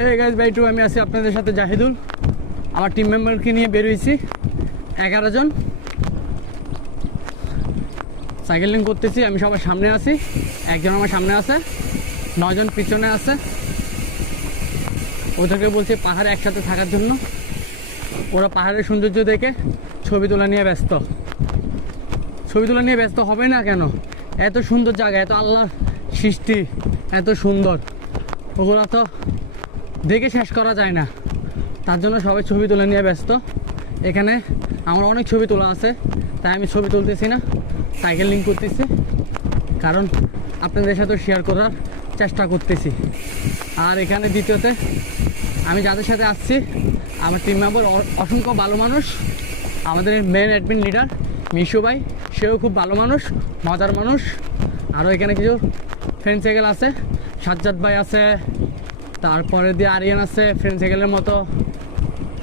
এই গাইস বাইটু আমি আছি আপনাদের সাথে জাহিদুল। আমার টিম মেম্বারকে নিয়ে বের হয়েছি 11 জন। সাইকেলিং করতেছি, আমি সবার সামনে আছি, একজন আমার সামনে আছে, 9 জন পিছনে আছে। ওদেরকে বলছি পাহাড়ে একসাথে থাকার জন্য। ওরা পাহাড়ের সৌন্দর্য দেখে ছবি তোলা নিয়ে ব্যস্ত। ছবি তোলা নিয়ে ব্যস্ত হবে না কেন? এত সুন্দর জায়গা, এত আল্লাহর সৃষ্টি, এত সুন্দর, ওগুলো তো দেখে শেষ করা যায় না। তার জন্য সবাই ছবি তোলা নিয়ে ব্যস্ত। এখানে আমার অনেক ছবি তোলা আছে, তাই আমি ছবি তুলতেছি না, সাইকেলিং করতেছি, কারণ আপনাদের সাথে শেয়ার করার চেষ্টা করতেছি। আর এখানে দ্বিতীয়তে আমি যাদের সাথে আসছি আমার টিম মেম্বার অসংখ্য ভালো মানুষ। আমাদের মেন অ্যাডমিন লিডার মিশু ভাই, সেও খুব ভালো মানুষ, মজার মানুষ। আরও এখানে কিছু ফ্রেন্ড সাইকেল আছে, সাজ্জাদ ভাই আছে, তারপরে দিয়ে আরিয়ান আছে ফ্রেন্ড সাইকেলের মতো,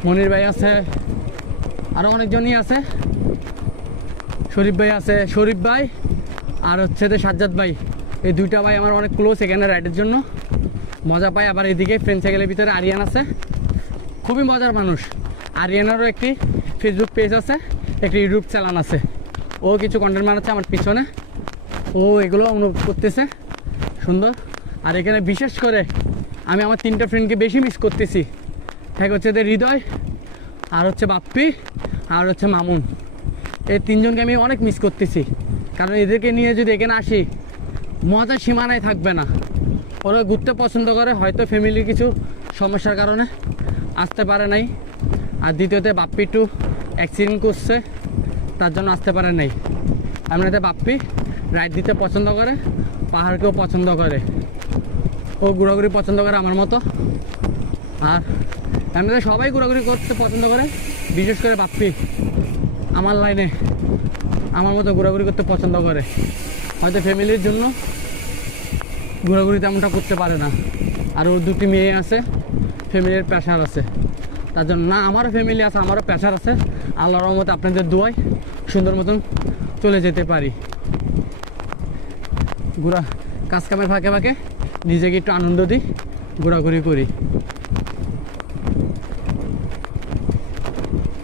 মনির ভাই আছে, আরও অনেকজনই আছে, শরীফ ভাই আছে, শরীফ ভাই আর হচ্ছে যে সাজ্জাদ ভাই। এই দুইটা ভাই আমার অনেক ক্লোজ এখানে রাইডের জন্য, মজা পায়। আবার এদিকে ফ্রেন্ড সাইকেলের ভিতরে আরিয়ান আছে, খুবই মজার মানুষ। আরিয়ানেরও একটি ফেসবুক পেজ আছে, একটি ইউটিউব চ্যানেল আছে, ও কিছু কন্টেন্ট বানাচ্ছে আমার পিছনে, ও এগুলো অনুভব করতেছে সুন্দর। আর এখানে বিশেষ করে আমি আমার 3টা ফ্রেন্ডকে বেশি মিস করতেছি। এক হচ্ছে যে হৃদয়, আর হচ্ছে বাপ্পি, আর হচ্ছে মামুন। এই 3 জনকে আমি অনেক মিস করতেছি, কারণ এদেরকে নিয়ে যদি এখানে আসি মজার সীমানায় থাকবে না। ওরা ঘুরতে পছন্দ করে, হয়তো ফ্যামিলির কিছু সমস্যার কারণে আসতে পারে নাই। আর দ্বিতীয়তে বাপ্পি একটু অ্যাক্সিডেন্ট করছে, তার জন্য আসতে পারে নাই। এমনিতে বাপ্পি রাইড দিতে পছন্দ করে, পাহাড়কেও পছন্দ করে, ও ঘোরাঘুরি পছন্দ করে আমার মতো। আর এমনিতে সবাই ঘোরাঘুরি করতে পছন্দ করে, বিশেষ করে বাপ্পি আমার লাইনে আমার মতো ঘোরাঘুরি করতে পছন্দ করে। হয়তো ফ্যামিলির জন্য ঘোরাঘুরি তেমনটা করতে পারে না। আর ওর 2টি মেয়ে আছে, ফ্যামিলির প্রেশার আছে, তার জন্য না। আমারও ফ্যামিলি আছে, আমারও প্রেশার আছে। আল্লাহর রহমতে আপনাদের দোয়ায় সুন্দর মতন চলে যেতে পারি। কাজ কামের ফাঁকে ফাঁকে নিজেকে একটু আনন্দ দিই, ঘোরাঘুরি করি।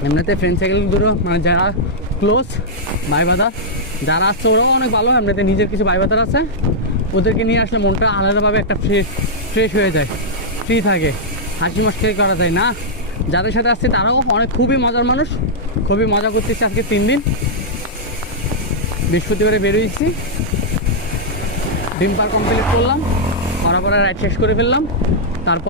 এমনিতে ফ্রেন্ড সাইকেলগুলো মানে যারা ক্লোজ ভাই বাদার যারা আসছে ওরাও অনেক ভালো। এমনিতে নিজের কিছু ভাই বাদার আছে, ওদেরকে নিয়ে আসলে মনটা আলাদাভাবে একটা ফ্রেশ হয়ে যায়, ফ্রি থাকে, হাসি মস্কারি করা যায় না। যাদের সাথে আসছে তারাও অনেক খুবই মজার মানুষ, খুবই মজা করতেছি। আজকে 3 দিন, বৃহস্পতিবারে বেরোইছি, ডিম পার কমপ্লিট করলাম, পরে রাইড শেষ করে ফেললাম। তারপর